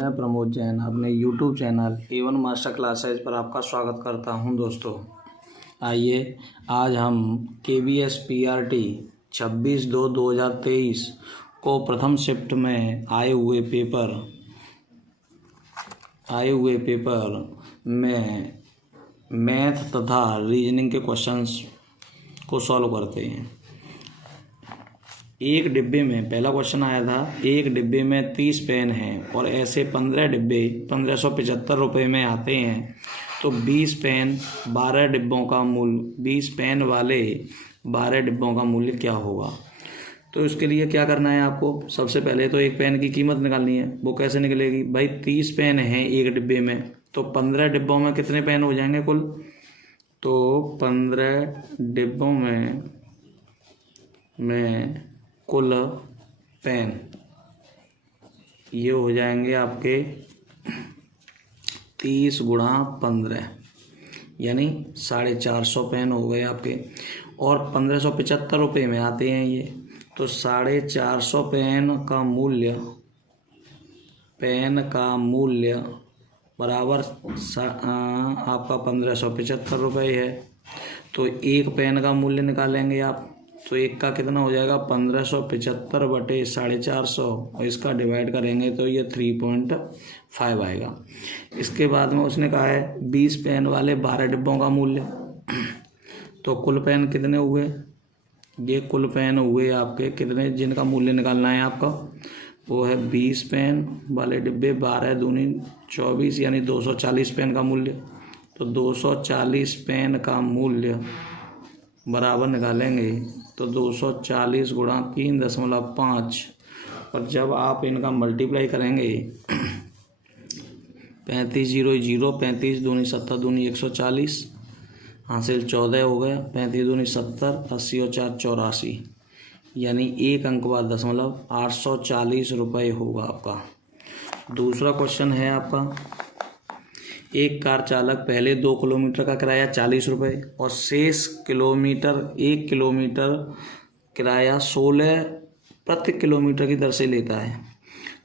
मैं प्रमोद जैन अपने YouTube channel A1 master classes पर आपका स्वागत करता हूं। दोस्तों आइए आज हम KBS PRT 26/2/2023 को प्रथम शिफ्ट में आए हुए पेपर में मैथ तथा रीजनिंग के क्वेश्चंस को सॉल्व करते हैं। एक डिब्बे में पहला क्वेश्चन आया था, एक डिब्बे में 30 पेन हैं और ऐसे 15 डिब्बे 1575 रुपये में आते हैं, तो 20 पेन 12 डिब्बों का मूल्य 20 पेन वाले 12 डिब्बों का मूल्य क्या होगा। तो इसके लिए क्या करना है आपको, सबसे पहले तो एक पेन की कीमत निकालनी है। वो कैसे निकलेगी भाई, 30 पेन हैं एक डिब्बे में, तो 15 डिब्बों में कितने पेन हो जाएंगे कुल, तो 15 डिब्बों में कुल पेन ये हो जाएंगे आपके 30 × 15 यानी 450 पेन हो गए आपके, और 1575 रुपये में आते हैं ये, तो 450 पेन का मूल्य बराबर आपका 1575 रुपये है। तो एक पेन का मूल्य निकालेंगे आप, तो एक का कितना हो जाएगा 1575 बटे 450 और इसका डिवाइड करेंगे तो ये 3.5 आएगा। इसके बाद में उसने कहा है 20 पेन वाले 12 डिब्बों का मूल्य, तो कुल पेन कितने हुए, ये कुल पेन हुए आपके कितने, जिनका मूल्य निकालना है आपका वो है 20 पेन वाले डिब्बे 12 दूनी 24 यानी 240 पेन का मूल्य। तो 240 पेन का मूल्य बराबर निकालेंगे तो 240 × 3.5, और जब आप इनका मल्टीप्लाई करेंगे 35 0 0 35 दूनी 7 दूनी 140 हासिल 14 हो गया, 35 दूनी 70 80 और 4 84 यानी एक अंक बाद 840 रुपये होगा आपका। दूसरा क्वेश्चन है आपका, एक कार चालक पहले 2 किलोमीटर का किराया 40 रुपये और शेष 1 किलोमीटर किराया 16 प्रति किलोमीटर की दर से लेता है,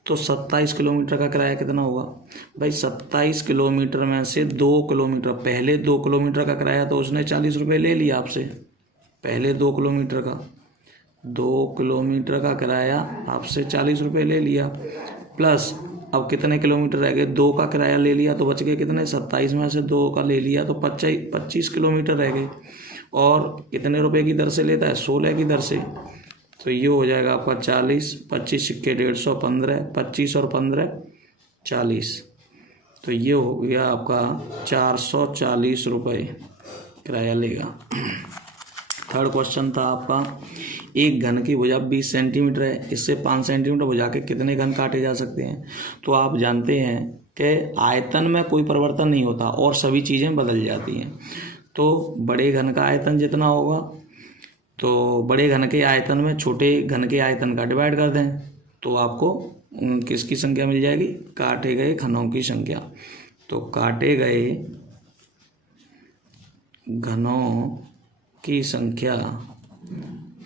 तो 27 किलोमीटर का किराया कितना होगा भाई। 27 किलोमीटर में से 2 किलोमीटर, पहले 2 किलोमीटर का किराया तो उसने 40 रुपये ले लिया आपसे, पहले 2 किलोमीटर का किराया आपसे 40 रुपये ले लिया, प्लस अब कितने किलोमीटर रह गए, 2 का किराया ले लिया तो बच गए कितने, 27 में से 2 का ले लिया तो 25 किलोमीटर रह गए, और कितने रुपए की दर से लेता है, 16 की दर से। तो ये हो जाएगा आपका 40, 25 सिक्के 150, 15 25 और 15 40, तो ये हो गया आपका 440 रुपये किराया लेगा। थर्ड क्वेश्चन था आपका, एक घन की भुजा 20 सेंटीमीटर है, इससे 5 सेंटीमीटर भुजा के कितने घन काटे जा सकते हैं। तो आप जानते हैं कि आयतन में कोई परिवर्तन नहीं होता और सभी चीज़ें बदल जाती हैं, तो बड़े घन का आयतन जितना होगा तो बड़े घन के आयतन में छोटे घन के आयतन का डिवाइड कर दें तो आपको किसकी संख्या मिल जाएगी, काटे गए घनों की संख्या। तो काटे गए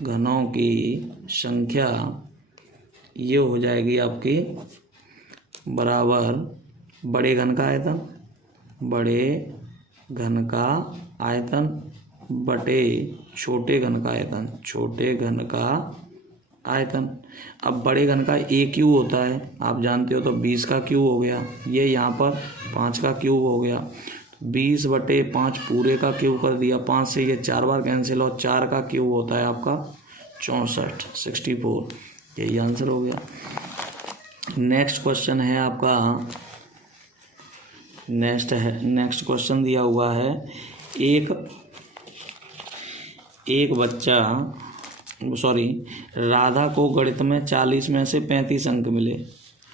घनों की संख्या ये हो जाएगी आपकी बराबर बड़े घन का आयतन बटे छोटे घन का आयतन। अब बड़े घन का a क्यूब होता है, आप जानते हो, तो 20 का क्यूब हो गया, ये यहाँ पर 5 का क्यूब हो गया, 20 बटे 5 पूरे का क्यूब कर दिया, 5 से ये 4 बार कैंसिल और 4 का क्यूब होता है आपका 64, यही आंसर हो गया। नेक्स्ट क्वेश्चन है आपका, नेक्स्ट क्वेश्चन दिया हुआ है, राधा को गणित में 40 में से 35 अंक मिले,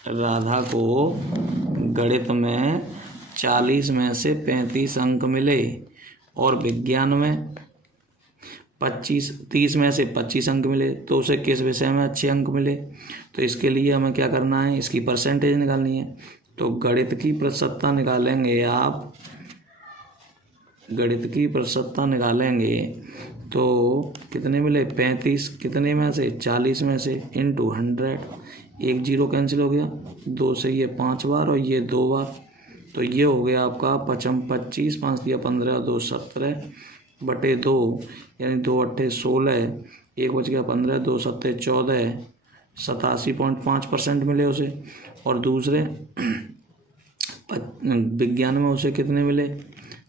राधा को गणित में 40 में से 35 अंक मिले, और विज्ञान में 30 में से 25 अंक मिले, तो उसे किस विषय में अच्छे अंक मिले। तो इसके लिए हमें क्या करना है, इसकी परसेंटेज निकालनी है। तो गणित की प्रतिशतता निकालेंगे आप, तो कितने मिले 35, कितने में से 40 में से इंटू 100, एक जीरो कैंसिल हो गया, 2 से ये 5 बार और ये 2 बार, तो ये हो गया आपका 25, 5 दिया 15, 2 17 बटे 2, यानी 2 अट्ठे 16, एक बच गया 15, 2 सत्ते 14, 87.5% मिले उसे। और दूसरे विज्ञान में उसे कितने मिले,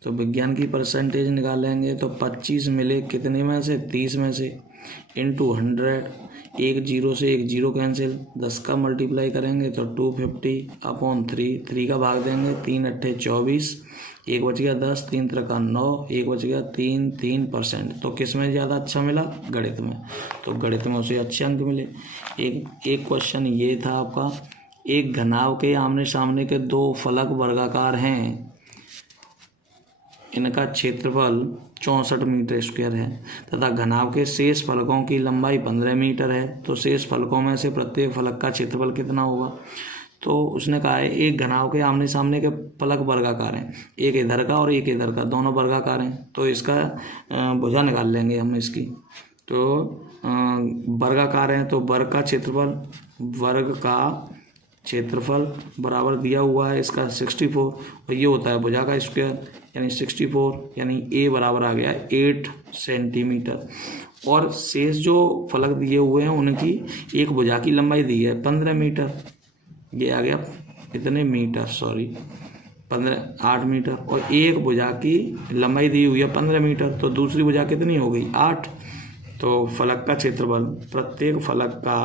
तो विज्ञान की परसेंटेज निकालेंगे तो 25 मिले, कितने में से 30 में से, इंटू 100, एक जीरो से एक जीरो कैंसिल, 10 का मल्टीप्लाई करेंगे तो 250/3, 3 का भाग देंगे, 3 अट्ठे 24, एक बच गया 10, 3 3 9, एक बच गया 3%। तो किस में ज़्यादा अच्छा मिला, गणित में, तो गणित में उसे अच्छे अंक मिले। एक क्वेश्चन ये था आपका, एक घनाभ के आमने सामने के दो फलक वर्गाकार हैं, इनका क्षेत्रफल 64 मीटर स्क्वायर है तथा घनाभ के शेष फलकों की लंबाई 15 मीटर है, तो शेष फलकों में से प्रत्येक फलक का क्षेत्रफल कितना होगा। तो उसने कहा है एक घनाभ के आमने सामने के फलक वर्गाकार हैं, एक इधर का और एक इधर का, दोनों वर्गाकार हैं, तो इसका भुजा निकाल लेंगे हम इसकी। तो वर्गाकार हैं तो वर्ग का क्षेत्रफल बराबर दिया हुआ है इसका 64, और ये होता है भुजा का स्क्वायर यानी 64, यानी ए बराबर आ गया 8 सेंटीमीटर। और शेष जो फलक दिए हुए हैं उनकी एक भुजा की लंबाई दी है 15 मीटर, ये आ गया इतने मीटर, 8 मीटर, और एक भुजा की लंबाई दी हुई है 15 मीटर, तो दूसरी भुजा कितनी हो गई 8। तो फलक का क्षेत्रफल, प्रत्येक फलक का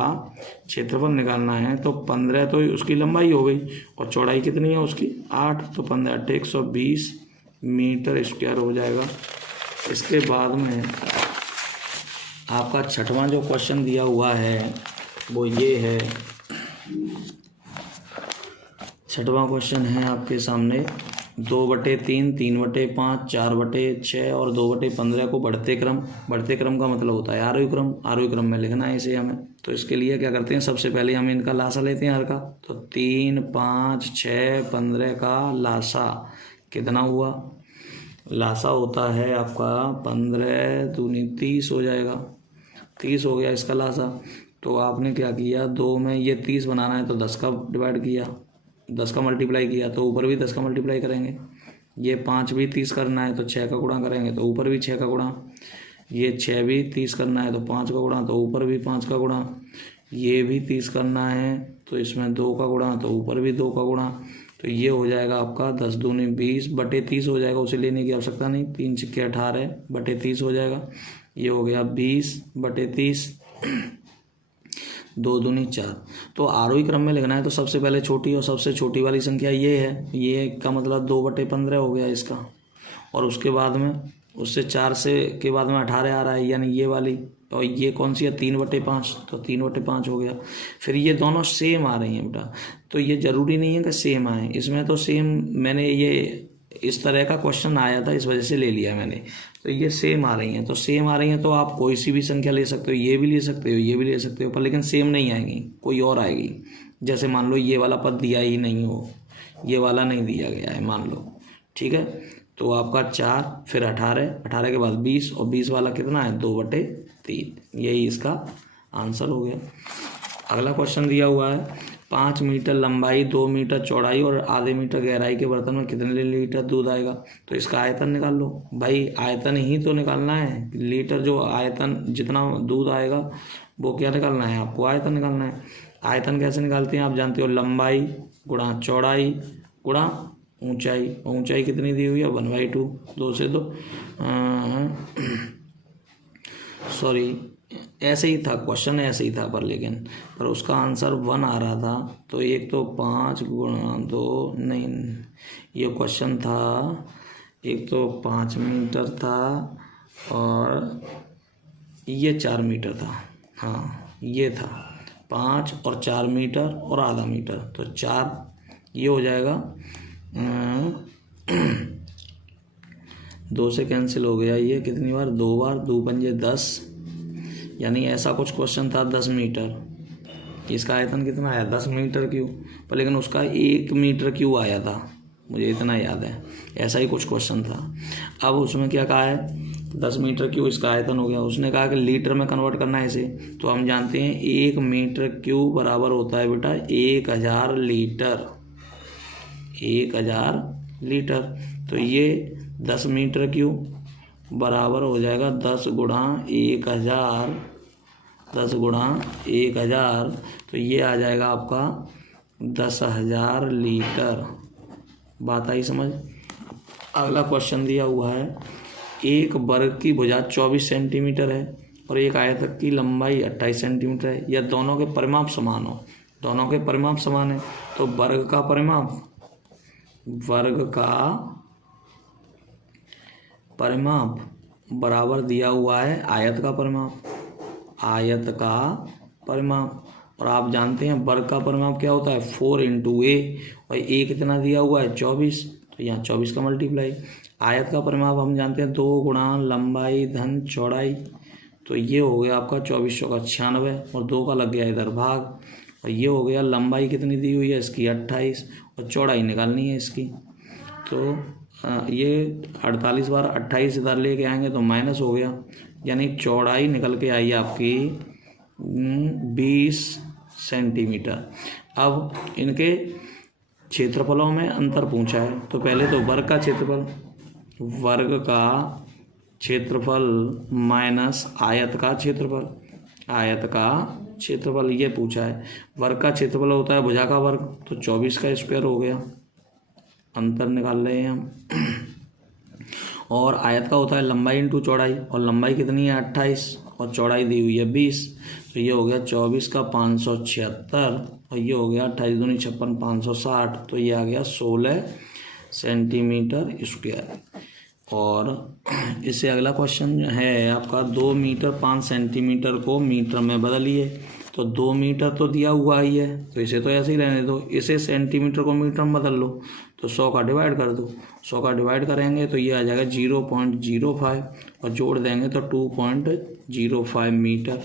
क्षेत्रफल निकालना है तो 15 तो उसकी लंबाई हो गई और चौड़ाई कितनी है उसकी 8, तो 15 × 120 मीटर स्क्वायर हो जाएगा। इसके बाद में आपका छठवां जो क्वेश्चन दिया हुआ है वो ये है, छठवां क्वेश्चन है आपके सामने 2/3, 3/5, 4/6 और 2/15 को बढ़ते क्रम का मतलब होता है आरोही क्रम में लिखना है इसे हमें। तो इसके लिए क्या करते हैं, सबसे पहले हम इनका लासा लेते हैं हर का, तो 3, 5, 6, 15 का लासा कितना हुआ, लासा होता है आपका 15 दूनी 30 हो जाएगा, 30 हो गया इसका लासा। तो आपने क्या किया, 2 में ये 30 बनाना है तो 10 का डिवाइड किया, 10 का मल्टीप्लाई किया तो ऊपर भी 10 का मल्टीप्लाई करेंगे, ये 5 भी 30 करना है तो 6 का गुणा करेंगे तो ऊपर भी 6 का गुणा, ये 6 भी 30 करना है तो 5 का गुणा तो ऊपर भी 5 का गुणा, ये भी 30 करना है तो इसमें 2 का गुणा तो ऊपर भी 2 का गुणा। तो ये हो जाएगा आपका 10 दूनी 20/30 हो जाएगा, उसे लेने की आवश्यकता नहीं, 3 × 6 18/30 हो जाएगा। ये हो गया 20/30, 2 दूनी 4। तो आरोही क्रम में लिखना है तो सबसे पहले छोटी और सबसे छोटी वाली संख्या ये है, ये का मतलब 2/15 हो गया इसका, और उसके बाद में उससे 4 से के बाद में 18 आ रहा है यानी ये वाली, और ये कौन सी है 3/5, तो 3/5 हो गया। फिर ये दोनों सेम आ रही हैं बेटा, तो ये ज़रूरी नहीं है कि सेम आए, इसमें तो सेम, मैंने ये इस तरह का क्वेश्चन आया था इस वजह से ले लिया मैंने, तो ये सेम आ रही हैं, तो सेम आ रही हैं तो आप कोई सी भी संख्या ले सकते हो, ये भी ले सकते हो, ये भी ले सकते हो, पर लेकिन सेम नहीं आएंगी, कोई और आएगी। जैसे मान लो ये वाला पद दिया ही नहीं हो, ये वाला नहीं दिया गया है मान लो, ठीक है, तो आपका 4 फिर 18 के बाद 20 और 20 वाला कितना है 2/3, यही इसका आंसर हो गया। अगला क्वेश्चन दिया हुआ है 5 मीटर लंबाई, 2 मीटर चौड़ाई और आधे मीटर गहराई के बर्तन में कितने लीटर दूध आएगा। तो इसका आयतन निकाल लो भाई, आयतन ही तो निकालना है, लीटर जो आयतन जितना दूध आएगा वो क्या निकालना है आपको, आयतन निकालना है। आयतन कैसे निकालते हैं आप जानते हो, लंबाई गुणा चौड़ाई गुणा ऊंचाई, ऊंचाई कितनी दी हुई है 1/2, 2 से 2 सॉरी ऐसे ही था क्वेश्चन, ऐसे ही था पर उसका आंसर 1 आ रहा था, तो एक तो 5 × 2 नहीं, ये क्वेश्चन था, एक तो 5 मीटर था और ये 4 मीटर था, हाँ ये था 5 और 4 मीटर और आधा मीटर, तो 4 ये हो जाएगा 2 से कैंसिल हो गया, ये कितनी बार 2 बार, 2 पंजे 10, यानी ऐसा कुछ क्वेश्चन था 10 मीटर, इसका आयतन कितना आया 10 मीटर क्यूब, पर लेकिन उसका 1 मीटर क्यूब आया था, मुझे इतना याद है, ऐसा ही कुछ क्वेश्चन था। अब उसमें क्या कहा है, 10 मीटर क्यूब इसका आयतन हो गया। उसने कहा कि लीटर में कन्वर्ट करना है इसे, तो हम जानते हैं 1 मीटर क्यूब बराबर होता है बेटा 1000 लीटर, 1000 लीटर। तो ये 10 मीटर क्यूब बराबर हो जाएगा 10 गुणा 1000, 10 गुणा 1000, तो ये आ जाएगा आपका 10,000 लीटर। बात आई समझ। अगला क्वेश्चन दिया हुआ है, एक वर्ग की भुजा 24 सेंटीमीटर है और एक आयतक की लंबाई 28 सेंटीमीटर है, या दोनों के परिमाप समान हो। दोनों के परिमाप समान है तो वर्ग का परिमाप बराबर दिया हुआ है आयत का परिमाप। और आप जानते हैं वर्ग का परिमाप क्या होता है, 4 × a, और a कितना दिया हुआ है 24, तो यहाँ 24 का मल्टीप्लाई। आयत का परिमाप हम जानते हैं 2 गुणा लंबाई धन चौड़ाई, तो ये हो गया आपका 24 का 96, और 2 का लग गया इधर भाग, और ये हो गया लंबाई कितनी दी हुई है इसकी 28, और चौड़ाई निकालनी है इसकी। तो ये 48 बार 28 इधर लेके आएंगे तो माइनस हो गया, यानी चौड़ाई निकल के आई आपकी 20 सेंटीमीटर। अब इनके क्षेत्रफलों में अंतर पूछा है, तो पहले तो वर्ग का क्षेत्रफल माइनस आयत का क्षेत्रफल ये पूछा है। वर्ग का क्षेत्रफल होता है भुजा का वर्ग, तो 24 का स्क्वायर हो गया, अंतर निकाल रहे हैं हम। और आयत का होता है लंबाई इंटू चौड़ाई, और लंबाई कितनी है 28 और चौड़ाई दी हुई है 20, तो ये हो गया 24 का 576, और ये हो गया 28 दूनी 56 560, तो ये आ गया 16 सेंटीमीटर स्क्वायर। और इससे अगला क्वेश्चन है आपका 2 मीटर 5 सेंटीमीटर को मीटर में बदलिए। तो 2 मीटर तो दिया हुआ ही है, तो इसे तो ऐसे ही रहने दो, इसे सेंटीमीटर को मीटर में बदल लो, तो 100 का डिवाइड कर दो। 100 का डिवाइड करेंगे तो ये आ जाएगा 0.05, और जोड़ देंगे तो 2.05 मीटर।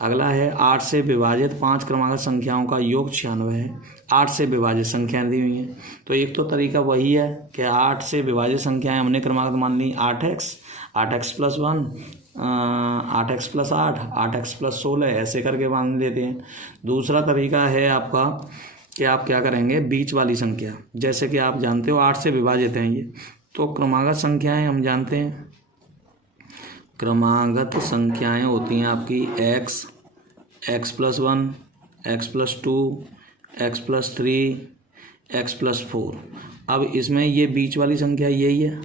अगला है 8 से विभाजित 5 क्रमांक संख्याओं का योग 96 है। 8 से विभाजित संख्याएं दी हुई हैं, तो एक तो तरीका वही है कि 8 से विभाजित संख्याएं हमने क्रमांक मान ली 8x, 8x + 1, 8x + 8, 8x + 16, ऐसे करके मान लेते हैं। दूसरा तरीका है आपका कि आप क्या करेंगे, बीच वाली संख्या, जैसे कि आप जानते हो 8 से विभाजित हैं ये, तो क्रमागत संख्याएं हम जानते हैं, क्रमागत संख्याएं होती हैं आपकी x, x + 1, x + 2, x + 3, x + 4। अब इसमें ये बीच वाली संख्या यही है,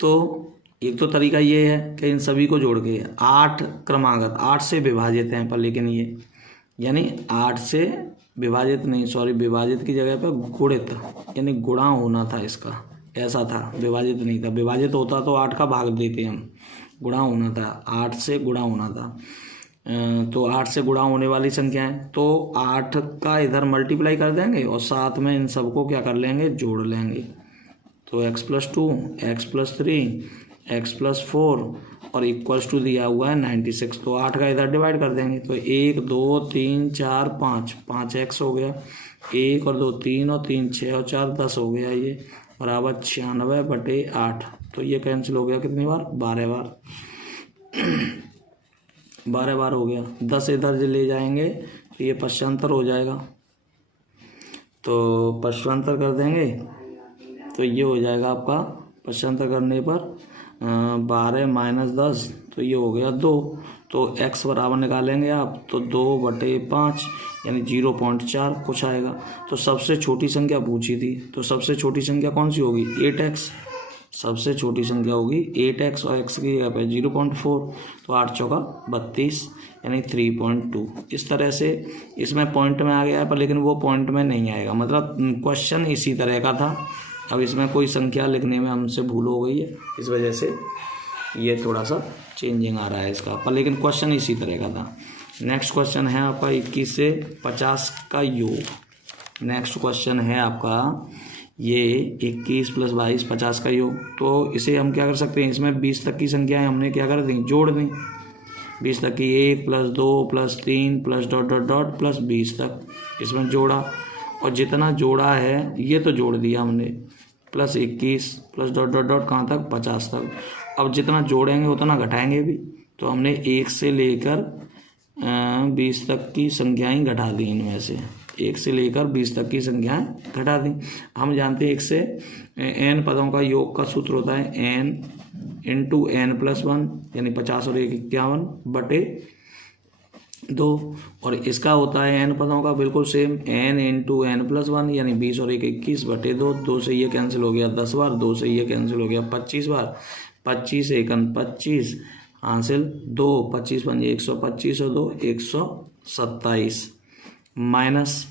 तो एक तो तरीका ये है कि इन सभी को जोड़ के 8 क्रमागत 8 से विभाजित हैं, पर लेकिन ये यानी 8 से विभाजित नहीं, सॉरी, विभाजित की जगह पर गुणित, यानी गुणा होना था इसका, ऐसा था, विभाजित नहीं था। विभाजित होता तो 8 का भाग देते हम, गुणा होना था, 8 से गुणा होना था। तो 8 से गुणा होने वाली संख्याएं, तो 8 का इधर मल्टीप्लाई कर देंगे और साथ में इन सबको क्या कर लेंगे, जोड़ लेंगे। तो x + 2, x + 3, x + 4 और इक्वल्स टू दिया हुआ है 96, तो 8 का इधर डिवाइड कर देंगे, तो 1 2 3 4 5, 5x हो गया, 1 और 2 3 और 3 6 और 4 10 हो गया, ये बराबर 96/8। तो ये कैंसिल हो गया कितनी बार, 12 बार, 12 बार हो गया। 10 इधर ले जाएंगे तो ये पश्चांतर हो जाएगा, तो पश्चांतर कर देंगे तो ये हो जाएगा आपका, पश्चांतर करने पर 12 - 10, तो ये हो गया 2। तो x बराबर निकालेंगे आप, तो 2/5 यानी 0.4 कुछ आएगा। तो सबसे छोटी संख्या पूछी थी, तो सबसे छोटी संख्या कौन सी होगी, 8x, सबसे छोटी संख्या होगी 8x, और x की जगह पे 0.4, तो 8 चौका 32 यानी 3.2। इस तरह से इसमें पॉइंट में आ गया है, पर लेकिन वो पॉइंट में नहीं आएगा, मतलब क्वेश्चन इसी तरह का था। अब इसमें कोई संख्या लिखने में हमसे भूल हो गई है, इस वजह से ये थोड़ा सा चेंजिंग आ रहा है इसका, पर लेकिन क्वेश्चन इसी तरह का था। नेक्स्ट क्वेश्चन है आपका 21 से 50 का योग। नेक्स्ट क्वेश्चन है आपका ये 21 + 22 50 का योग। तो इसे हम क्या कर सकते हैं, इसमें 20 तक की संख्याएं हमने क्या कर दी, जोड़ दी। 20 तक की 1 + 2 + 3 + ... + 20 तक इसमें जोड़ा, और जितना जोड़ा है ये तो जोड़ दिया हमने, plus 21 plus dot dot dot कहाँ तक 50 तक। अब जितना जोड़ेंगे उतना घटाएंगे भी, तो हमने 1 से लेकर 20 तक की संख्याएं घटा दी, इनमें से 1 से लेकर 20 तक की संख्याएं घटा दी। हम जानते हैं 1 से n पदों का योग का सूत्र होता है n इंटू n+1, यानी 50 और 1 51 बटे 2, और इसका होता है n पदों का बिल्कुल सेम n इंटू n+1, यानी 20 और 1 21 बटे 2। 2 से ये कैंसिल हो गया 10 बार, 2 से ये कैंसिल हो गया 25 बार, 25 एकन 25 हासिल 2, 25 पंजे 125 और 2 127, माइनस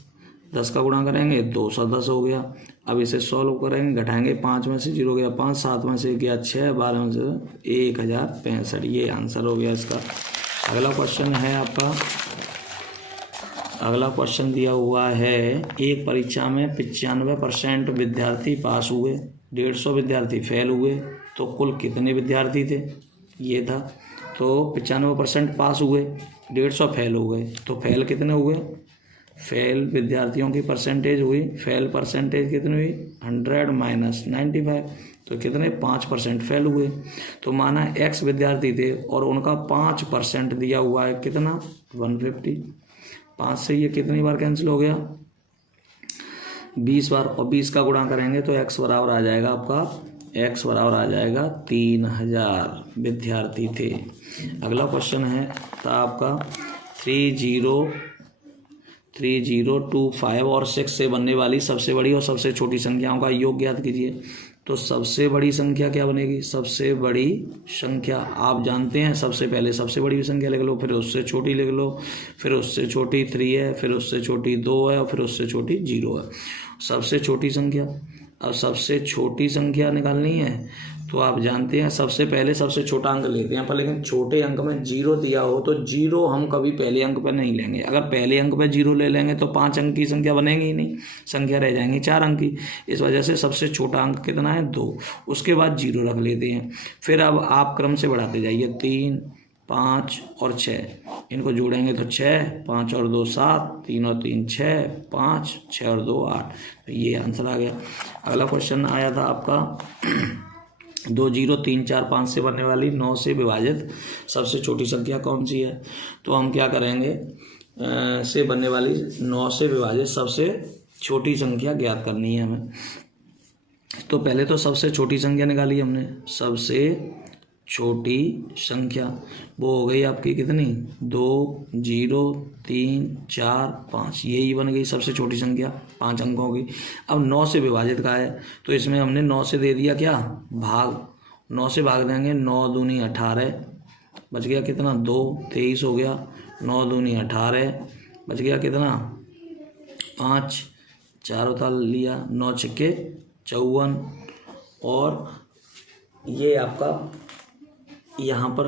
10 का गुणा करेंगे 210 हो गया। अब इसे सॉल्व करेंगे, घटाएंगे 5 में से 0 गया 5, 7 में से गया 6, 12 में से 1065। ये आंसर हो गया इसका। अगला क्वेश्चन है आपका, अगला क्वेश्चन दिया हुआ है, एक परीक्षा में 95% विद्यार्थी पास हुए, 150 विद्यार्थी फेल हुए, तो कुल कितने विद्यार्थी थे, ये था। तो 95% पास हुए, 150 फेल हो गए, तो फेल कितने हुए, फेल विद्यार्थियों की परसेंटेज हुई, फेल परसेंटेज कितनी हुई 100 माइनस 95, तो कितने 5% फेल हुए। तो माना x विद्यार्थी थे और उनका 5% दिया हुआ है, कितना 150। 5 से ये कितनी बार कैंसिल हो गया 20 बार, और 20 का गुणा करेंगे तो x बराबर आ जाएगा आपका, x बराबर आ जाएगा 3000 विद्यार्थी थे। अगला क्वेश्चन है था आपका 3025 और 6 से बनने वाली सबसे बड़ी और सबसे छोटी संख्याओं का योग ज्ञात कीजिए। तो सबसे बड़ी संख्या क्या बनेगी, सबसे बड़ी संख्या आप जानते हैं, सबसे पहले सबसे बड़ी संख्या लिख लो, फिर उससे छोटी लिख लो, फिर उससे छोटी 3 है, फिर उससे छोटी 2 है, और फिर उससे छोटी 0 है। सबसे छोटी संख्या, अब सबसे छोटी संख्या निकालनी है तो आप जानते हैं सबसे पहले सबसे छोटा अंक लेते हैं पर, लेकिन छोटे अंक में 0 दिया हो तो 0 हम कभी पहले अंक पर नहीं लेंगे। अगर पहले अंक पर 0 ले लेंगे तो 5 अंक की संख्या बनेगी ही नहीं, संख्या रह जाएंगी 4 अंक की। इस वजह से सबसे छोटा अंक कितना है 2, उसके बाद 0 रख लेते हैं। फिर अब आप क्रम से बढ़ाते जाइए, 3 5 और 6, इनको जोड़ेंगे तो 6, 5 और 2 7, 3 और 3 6, 5 6 और 2 8, तो ये आंसर आ गया। अगला क्वेश्चन आया था आपका 2 0 3 4 5 से बनने वाली 9 से विभाजित सबसे छोटी संख्या कौन सी है। तो हम क्या करेंगे, से बनने वाली 9 से विभाजित सबसे छोटी संख्या ज्ञात करनी है हमें। तो पहले तो सबसे छोटी संख्या निकाली हमने, सबसे छोटी संख्या वो हो गई आपकी कितनी 2 0 3 4 5, यही बन गई सबसे छोटी संख्या 5 अंकों की। अब 9 से विभाजित का है तो इसमें हमने 9 से दे दिया क्या भाग, 9 से भाग देंगे, 9 दूनी 18, बच गया कितना 2 23 हो गया, 9 दूनी 18, बच गया कितना 5, 4 उतार लिया, 9 छक्के 54, और ये आपका यहाँ पर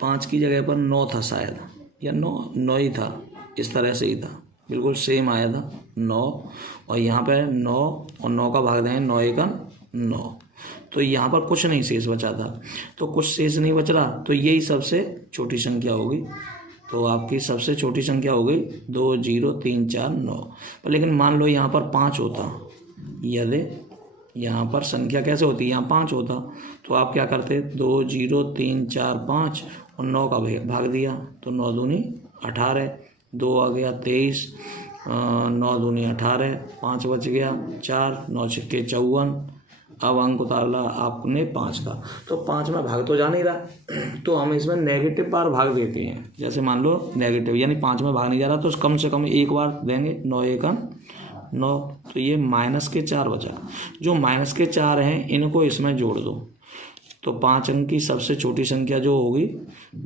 5 की जगह पर 9 था शायद, या 9 ही था, इस तरह से ही था, बिल्कुल सेम आया था 9, और यहाँ पे 9 और 9 का भाग देंगे, 9 एकम 9, तो यहाँ पर कुछ नहीं शेष बचा था। तो कुछ शेष नहीं बच रहा तो यही सबसे छोटी संख्या होगी। तो आपकी सबसे छोटी संख्या हो गई 2 0 3 4 9। पर लेकिन मान लो यहाँ पर 5 होता, यदि यहाँ पर संख्या कैसे होती है, यहाँ 5 होता, तो आप क्या करते 2 0 3 4 5 और 9 का भाग दिया, तो 9 दूनी 18, 2 आ गया 23, 9 दूनी 18, 5 बच गया 4, 9 छक्के 54। अब अंक उतारा आपने 5 का, तो 5 में भाग तो जा नहीं रहा, तो हम इसमें नेगेटिव बार भाग देते हैं। जैसे मान लो नेगेटिव, यानी 5 में भाग नहीं जा रहा तो कम से कम एक बार देंगे, 9 एकम 9, तो ये -4 बचा। जो -4 हैं इनको इसमें जोड़ दो, तो 5 अंक की सबसे छोटी संख्या जो होगी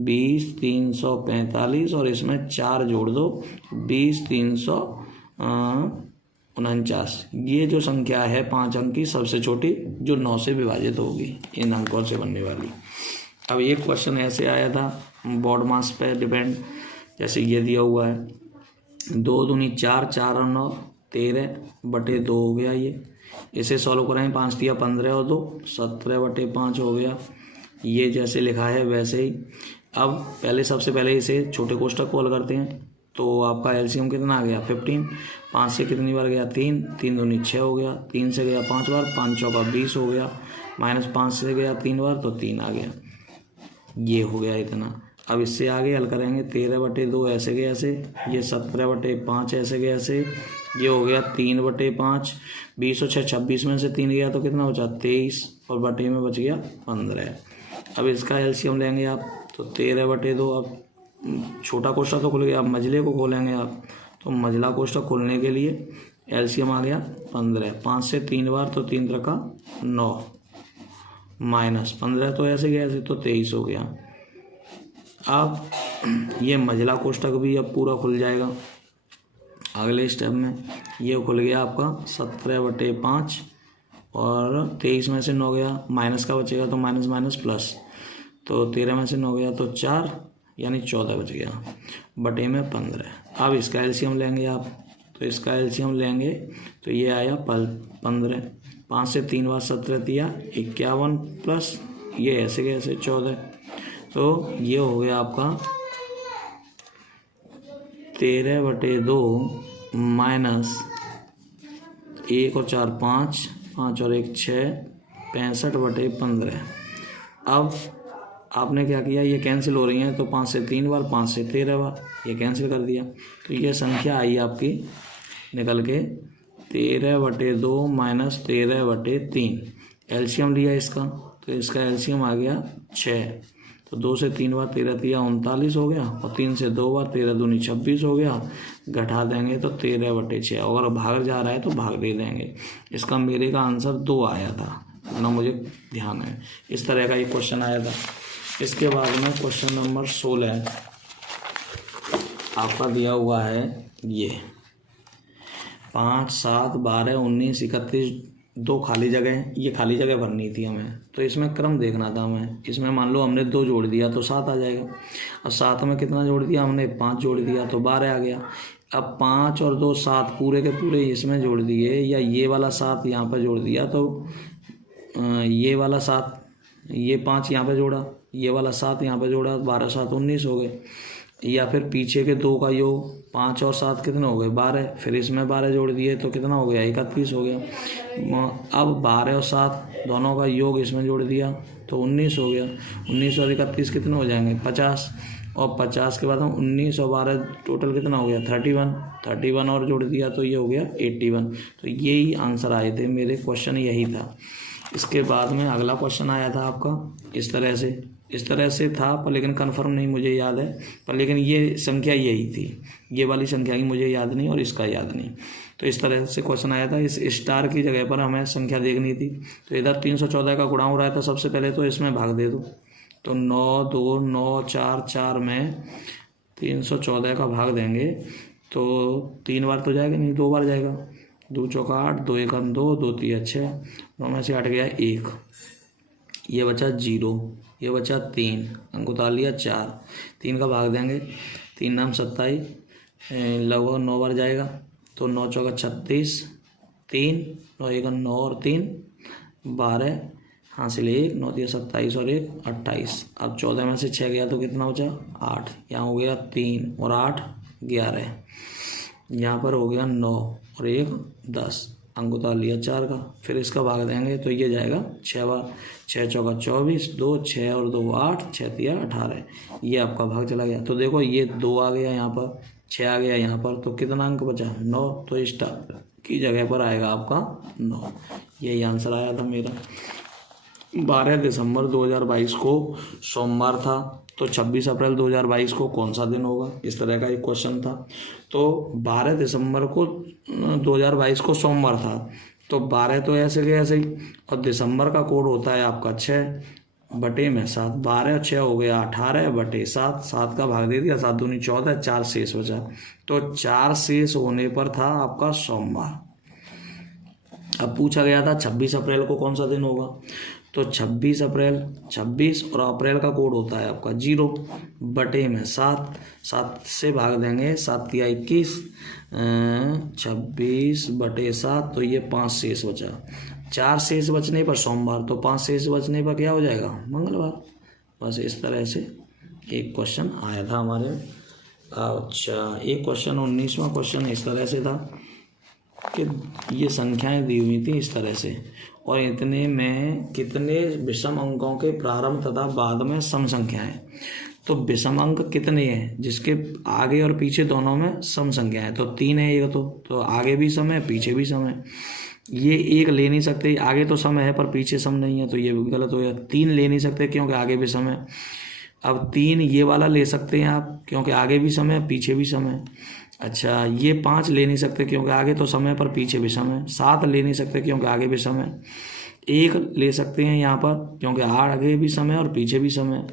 20 345, और इसमें 4 जोड़ दो 20 349। ये जो संख्या है 5 अंक की सबसे छोटी, जो 9 से विभाजित होगी इन अंकों से बनने वाली। अब एक क्वेश्चन ऐसे आया था बोर्ड मास पे डिपेंड, जैसे ये दिया हुआ है 2 दूनी 4, 4 और 9 13 बटे 2 हो गया। ये इसे सॉल्व करें, 5 दिया 15 और 2 17 बटे 5 हो गया। ये जैसे लिखा है वैसे ही। अब पहले सबसे पहले इसे छोटे कोष्ठक को हल करते हैं, तो आपका एलसीएम कितना आ गया 15। 5 से कितनी बार गया 3, 3 दूनी 6 हो गया, 3 से गया 5 बार, 5 चौका 20 हो गया, -5 से गया 3 बार तो 3 आ गया, ये हो गया इतना। अब इससे आगे हल करेंगे 13/2 ऐसे गए ऐसे, ये 17/5 ऐसे गए ऐसे, ये हो गया 3/5, 20 और 6 26 में से 3 गया तो कितना बचा 23 और बटे में बच गया 15। अब इसका एलसीएम लेंगे आप तो 13/2। अब छोटा कोष्ठक तो खुल गया, अब मझले को खोलेंगे आप, तो मझला कोष्ठक खोलने के लिए एलसीएम आ गया 15। 5 से 3 बार तो 3 3 9 -15 तो ऐसे गया ऐसे तो 23 हो गया। अब ये मझला कोष्ठक भी अब पूरा खुल जाएगा अगले स्टेप में। ये खुल गया आपका 17/5 और 23 में से 9 गया, माइनस का बचेगा तो माइनस माइनस प्लस, तो 13 में से 9 गया तो 4 यानी 14 बच गया, बटे में 15। अब इसका एलसीएम लेंगे आप, तो इसका एलसीएम लेंगे तो ये आया 15। 5 से 3 बार 17 दिया 51 प्लस ये ऐसे के ऐसे 14, तो ये हो गया आपका 13/2 माइनस 1 और 4 5, 5 और 1 6, 65/15। अब आपने क्या किया, ये कैंसिल हो रही हैं तो 5 से 3 बार, 5 से 13 बार, ये कैंसिल कर दिया तो ये संख्या आई आपकी निकल के 13/2 माइनस 13/3। एलसीएम लिया इसका तो इसका एलसीएम आ गया 6, तो 2 से 3 बार 13 3 39 हो गया और 3 से 2 बार 13 दूनी 26 हो गया, घटा देंगे तो 13/6। अगर भाग जा रहा है तो भाग दे देंगे। इसका मेरे का आंसर 2 आया था ना, मुझे ध्यान है। इस तरह का ये क्वेश्चन आया था। इसके बाद में क्वेश्चन नंबर 16 आपका दिया हुआ है ये 5 7 12 19 31, 2 खाली जगह, ये खाली जगह भरनी थी हमें, तो इसमें क्रम देखना था हमें। इसमें मान लो हमने 2 जोड़ दिया तो 7 आ जाएगा। अब 7 में कितना जोड़ दिया हमने, 5 जोड़ दिया तो 12 आ गया। अब 5 और 2 7 पूरे के पूरे इसमें जोड़ दिए, या ये वाला 7 यहाँ पर जोड़ दिया तो ये वाला 7, ये 5 यहाँ पे जोड़ा, ये वाला 7 यहाँ पे जोड़ा, 12 7 19 हो गए। या फिर पीछे के 2 का योग 5 और 7 कितने हो गए 12, फिर इसमें 12 जोड़ दिए तो कितना हो गया 31 हो गया। अब 12 और 7 दोनों का योग इसमें जोड़ दिया तो 19 हो गया। 19 और 31 कितने हो जाएंगे 50, और 50 के बाद हम 19 और 12 टोटल कितना हो गया 31 और जोड़ दिया तो ये हो गया 81। तो यही आंसर आए थे मेरे, क्वेश्चन यही था। इसके बाद में अगला क्वेश्चन आया था आपका इस तरह से था, पर लेकिन कंफर्म नहीं मुझे याद है, पर लेकिन ये संख्या यही थी, ये वाली संख्या की मुझे याद नहीं और इसका याद नहीं। तो इस तरह से क्वेश्चन आया था। इस स्टार की जगह पर हमें संख्या देखनी थी, तो इधर 314 का गुणा हो रहा था सबसे पहले, तो इसमें भाग दे दो। तो 9 2 9 4 4 में 314 का भाग देंगे तो 3 बार तो जाएगा नहीं, 2 बार जाएगा। 2 चौका 8, 2 1 2, 2 3 6, 9 में से 8 गया 1, ये बचा 0, ये बचा 3, अंक उतार लिया 4, 3 का भाग देंगे, 3 नाम 27, लगभग 9 बार जाएगा। तो 9 चौका 36, 3 9 1 9 और 3 12, हासिल 1, 9 3 27 और 1 28। अब 14 में से 6 गया तो कितना बचा 8, यहाँ हो गया 3 और 8 11, यहाँ पर हो गया 9 और 1 10, अंक उतार लिया 4 का। फिर इसका भाग देंगे तो ये जाएगा 6 बार, 6 चौका 24, 2 6 और 2 8, 6 3 18, ये आपका भाग चला गया। तो देखो ये 2 आ गया यहाँ पर, 6 आ गया यहाँ पर, तो कितना अंक बचा 9, तो स्टार की जगह पर आएगा आपका 9। यही आंसर आया था मेरा। 12 दिसंबर 2022 को सोमवार था, तो 26 अप्रैल 2022 को कौन सा दिन होगा, इस तरह का एक क्वेश्चन था। तो 12 दिसंबर को 2022 को सोमवार था, तो 12 तो ऐसे के ऐसे ही, और दिसंबर का कोड होता है आपका 6 बटे में 7, 12 और 6 हो गया 18 बटे 7, 7 का भाग दे दिया, 7 दूनी 14, 4 शेष बचा। तो 4 शेष होने पर था आपका सोमवार। अब पूछा गया था 26 अप्रैल को कौन सा दिन होगा, तो 26 अप्रैल, 26 और अप्रैल का कोड होता है आपका 0 बटे में 7, 7 से भाग देंगे, 7 या 21, 26 बटे 7, तो ये 5 शेष बचा। 4 शेष बचने पर सोमवार, तो 5 शेष बचने पर क्या हो जाएगा मंगलवार। बस इस तरह से एक क्वेश्चन आया था हमारे अच्छा, एक क्वेश्चन 19वां क्वेश्चन इस तरह से था कि ये संख्याएं दी हुई थी इस तरह से, और इतने में कितने विषम अंकों के प्रारंभ तथा बाद में सम संख्याएं। तो विषम अंक कितने हैं जिसके आगे और पीछे दोनों में सम संख्या है? तो 3 है ये तो आगे भी सम है पीछे भी सम है। ये एक ले नहीं सकते, आगे तो सम है पर पीछे सम नहीं है, तो ये भी गलत हो गया। 3 ले नहीं सकते क्योंकि आगे भी सम है। अब 3 ये वाला ले सकते हैं आप क्योंकि आगे भी सम है पीछे भी सम है। अच्छा, ये 5 ले नहीं सकते क्योंकि आगे तो सम है पर पीछे भी सम है। 7 ले नहीं सकते क्योंकि आगे भी सम है। 1 ले सकते हैं यहाँ पर क्योंकि आगे भी सम है और पीछे भी सम है।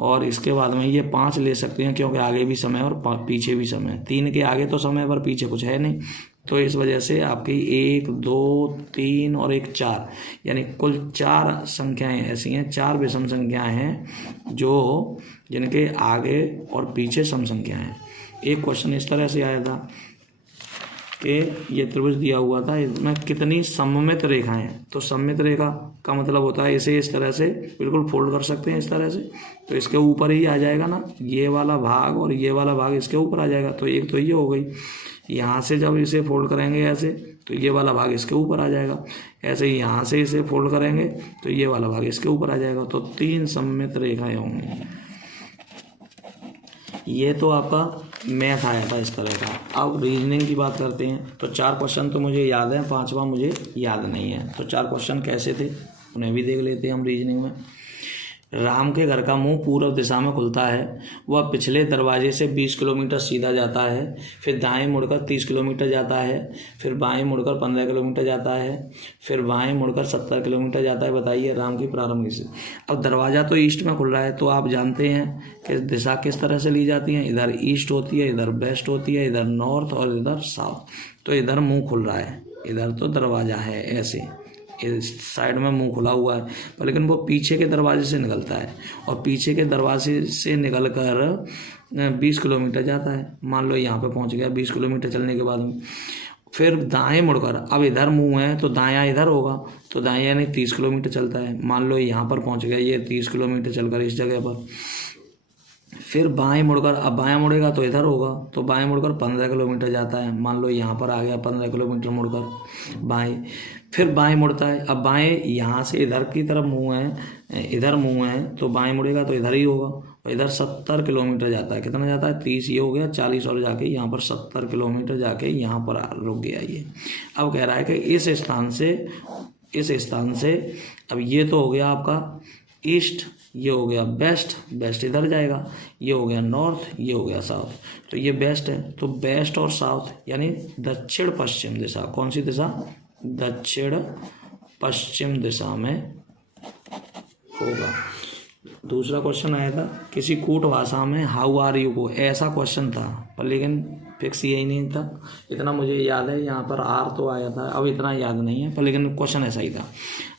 और इसके बाद में ये 5 ले सकते हैं क्योंकि आगे भी सम है और पीछे भी सम है। 3 के आगे तो सम है पर पीछे कुछ है नहीं, तो इस वजह से आपकी 1, 2, 3 और 1 4, यानी कुल 4 संख्याएं ऐसी हैं, 4 विषम संख्याएं हैं जो जिनके आगे और पीछे सम संख्याएं हैं। एक क्वेश्चन इस तरह से आया था कि ये त्रिभुज दिया हुआ था, इसमें कितनी सममित रेखाएं हैं। तो सममित रेखा का मतलब होता है इसे इस तरह से बिल्कुल फोल्ड कर सकते हैं इस तरह से, तो इसके ऊपर ही आ जाएगा ना, ये वाला भाग और ये वाला भाग इसके ऊपर आ जाएगा। तो एक तो ये हो गई, यहाँ से जब इसे फोल्ड करेंगे ऐसे तो ये वाला भाग इसके ऊपर आ जाएगा, ऐसे ही यहाँ से इसे फोल्ड करेंगे तो ये वाला भाग इसके ऊपर आ जाएगा। तो 3 सममित रेखाएं होंगी। ये तो आपका मैथ आया था इस तरह का। अब रीजनिंग की बात करते हैं। तो 4 क्वेश्चन तो मुझे याद है, 5वां मुझे याद नहीं है। तो 4 क्वेश्चन कैसे थे उन्हें भी देख लेते हैं हम रीजनिंग में। राम के घर का मुंह पूर्व दिशा में खुलता है। वह पिछले दरवाजे से 20 किलोमीटर सीधा जाता है, फिर दाएं मुड़कर 30 किलोमीटर जाता है, फिर बाएं मुड़कर 15 किलोमीटर जाता है, फिर बाएं मुड़कर 70 किलोमीटर जाता है। बताइए राम की प्रारंभिक दिशा। अब दरवाज़ा तो ईस्ट में खुल रहा है, तो आप जानते हैं कि दिशा किस तरह से ली जाती है। इधर ईस्ट होती है, इधर वेस्ट होती है, इधर नॉर्थ और इधर साउथ। तो इधर मुँह खुल रहा है, इधर तो दरवाज़ा है, ऐसे इस साइड में मुंह खुला हुआ है, पर लेकिन वो पीछे के दरवाजे से निकलता है और पीछे के दरवाजे से निकलकर 20 किलोमीटर जाता है। मान लो यहाँ पे पहुँच गया 20 किलोमीटर चलने के बाद में, फिर दाएं मुड़कर, अब इधर मुंह है तो दायां इधर होगा, तो दायां यानी 30 किलोमीटर चलता है। मान लो यहाँ पर पहुँच गया ये 30 किलोमीटर चलकर इस जगह पर, फिर बाएं मुड़कर, अब बायां मुड़ेगा तो इधर होगा, तो बाएं मुड़कर 15 किलोमीटर जाता है। मान लो यहाँ पर आ गया 15 किलोमीटर मुड़कर बाएं, फिर बाएं मुड़ता है। अब बाएं यहाँ से इधर की तरफ मुंह है, इधर मुंह है तो बाएं मुड़ेगा तो इधर ही होगा, और इधर 70 किलोमीटर जाता है। कितना जाता है? 30, ये हो गया 40 और जाके यहाँ पर 70 किलोमीटर जाके यहाँ पर रुक गया ये। अब कह रहा है कि इस स्थान से अब ये तो हो गया आपका ईस्ट, ये हो गया वेस्ट, वेस्ट इधर जाएगा, ये हो गया नॉर्थ, ये हो गया साउथ, तो ये वेस्ट है। तो वेस्ट और साउथ यानी दक्षिण पश्चिम दिशा, कौन सी दिशा? दक्षिण पश्चिम दिशा में होगा। दूसरा क्वेश्चन आया था किसी कूट भाषा में हाउ आर यू को, ऐसा क्वेश्चन था पर लेकिन फिक्स यही नहीं था। इतना मुझे याद है, यहाँ पर आर तो आया था, अब इतना याद नहीं है, पर लेकिन क्वेश्चन ऐसा ही था।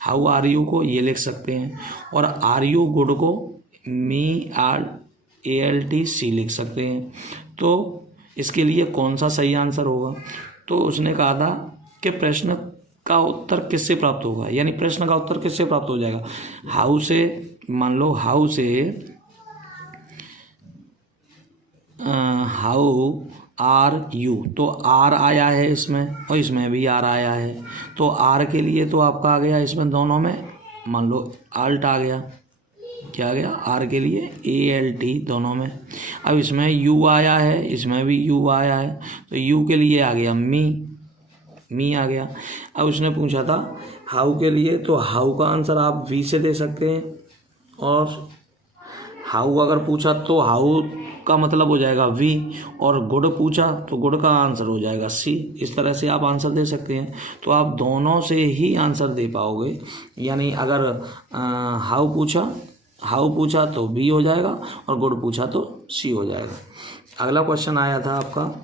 हाउ आर यू को ये लिख सकते हैं, और आर यू गुड को मी आर ALT लिख सकते हैं। तो इसके लिए कौन सा सही आंसर होगा? तो उसने कहा था कि प्रश्न का उत्तर किससे प्राप्त होगा, यानी प्रश्न का उत्तर किससे प्राप्त हो जाएगा? हाउ से, मान लो हाउ से हाउ आर यू, तो आर आया है इसमें और इसमें भी आर आया है, तो आर के लिए तो आपका आ गया इसमें दोनों में, मान लो आल्ट आ गया, क्या आ गया? आर के लिए ALT दोनों में। अब इसमें यू आया है, इसमें भी यू आया है, तो यू के लिए आ गया मी आ गया। अब उसने पूछा था हाउ के लिए, तो हाउ का आंसर आप V से दे सकते हैं, और हाउ अगर पूछा तो हाउ का मतलब हो जाएगा V, और गुड पूछा तो गुड का आंसर हो जाएगा C। इस तरह से आप आंसर दे सकते हैं, तो आप दोनों से ही आंसर दे पाओगे। यानी अगर हाउ पूछा तो B हो जाएगा और गुड पूछा तो C हो जाएगा। अगला क्वेश्चन आया था आपका,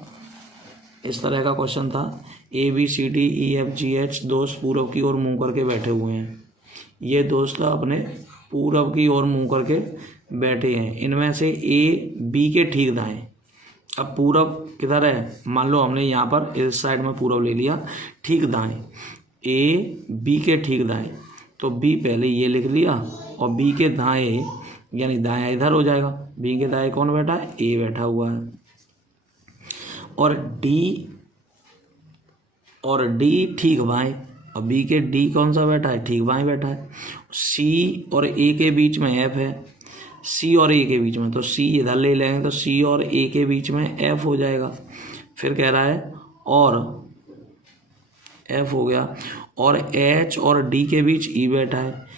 इस तरह का क्वेश्चन था ABCDEFGH दोस्त पूर्व की ओर मुंह करके बैठे हुए हैं। ये दोस्त अपने पूर्व की ओर मुंह करके बैठे हैं, इनमें से A B के ठीक दाएं। अब पूर्व किधर है? मान लो हमने यहाँ पर इस साइड में पूर्व ले लिया, ठीक दाएं, A B के ठीक दाएं, तो B पहले ये लिख लिया, और B के दाएं यानी दायां इधर हो जाएगा। B के दाएं कौन बैठा है? A बैठा हुआ है। और डी ठीक बाएं। अब बी के डी कौन सा बैठा है, ठीक बाएं बैठा है। सी और ए के बीच में एफ है, सी और ए के बीच में, तो सी इधर ले लेंगे तो सी और ए के बीच में एफ हो जाएगा। फिर कह रहा है और एफ हो गया, और एच और डी के बीच ई बैठा है।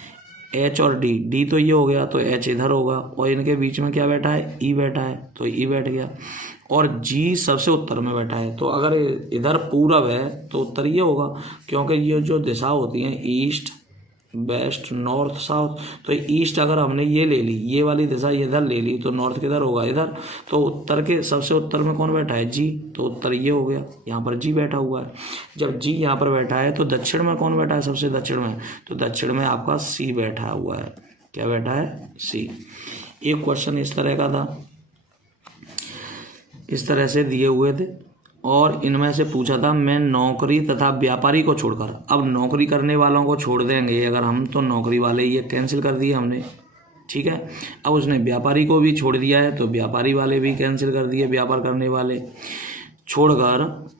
एच और डी तो ये हो गया, तो एच इधर होगा, और इनके बीच में क्या बैठा है, ई बैठा है, तो ई बैठ गया। और जी सबसे उत्तर में बैठा है, तो अगर इधर पूरब है तो उत्तर ये होगा, क्योंकि ये जो दिशा होती हैं ईस्ट वेस्ट नॉर्थ साउथ, तो ईस्ट अगर हमने ये ले ली, ये वाली दिशा इधर ले ली, तो नॉर्थ किधर होगा, इधर। तो उत्तर के सबसे उत्तर में कौन बैठा है, जी, तो उत्तर ये हो गया, यहाँ पर जी बैठा हुआ है। जब जी यहाँ पर बैठा है तो दक्षिण में कौन बैठा है, सबसे दक्षिण में, तो दक्षिण में आपका सी बैठा हुआ है। क्या बैठा है, सी। एक क्वेश्चन इस तरह का था, इस तरह से दिए हुए थे, और इनमें से पूछा था मैं नौकरी तथा व्यापारी को छोड़कर। अब नौकरी करने वालों को छोड़ देंगे अगर हम, तो नौकरी वाले ये कैंसिल कर दिए हमने, ठीक है। अब उसने व्यापारी को भी छोड़ दिया है, तो व्यापारी वाले भी कैंसिल कर दिए, व्यापार करने वाले छोड़कर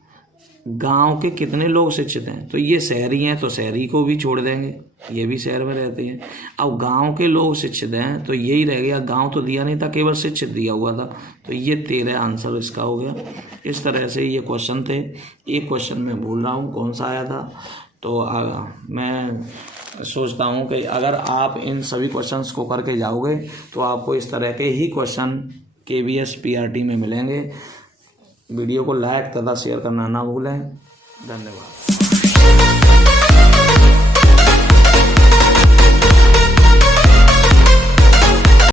गांव के कितने लोग शिक्षित हैं, तो ये शहरी हैं, तो शहरी को भी छोड़ देंगे, ये भी शहर में रहते हैं। अब गांव के लोग शिक्षित हैं, तो यही रह गया, गांव तो दिया नहीं था, केवल शिक्षित दिया हुआ था, तो ये 13 आंसर इसका हो गया। इस तरह से ये क्वेश्चन थे। एक क्वेश्चन मैं भूल रहा हूँ कौन सा आया था, तो मैं सोचता हूँ कि अगर आप इन सभी क्वेश्चंस को करके जाओगे तो आपको इस तरह के ही क्वेश्चन KVS PRT में मिलेंगे। वीडियो को लाइक तथा शेयर करना ना भूलें। धन्यवाद।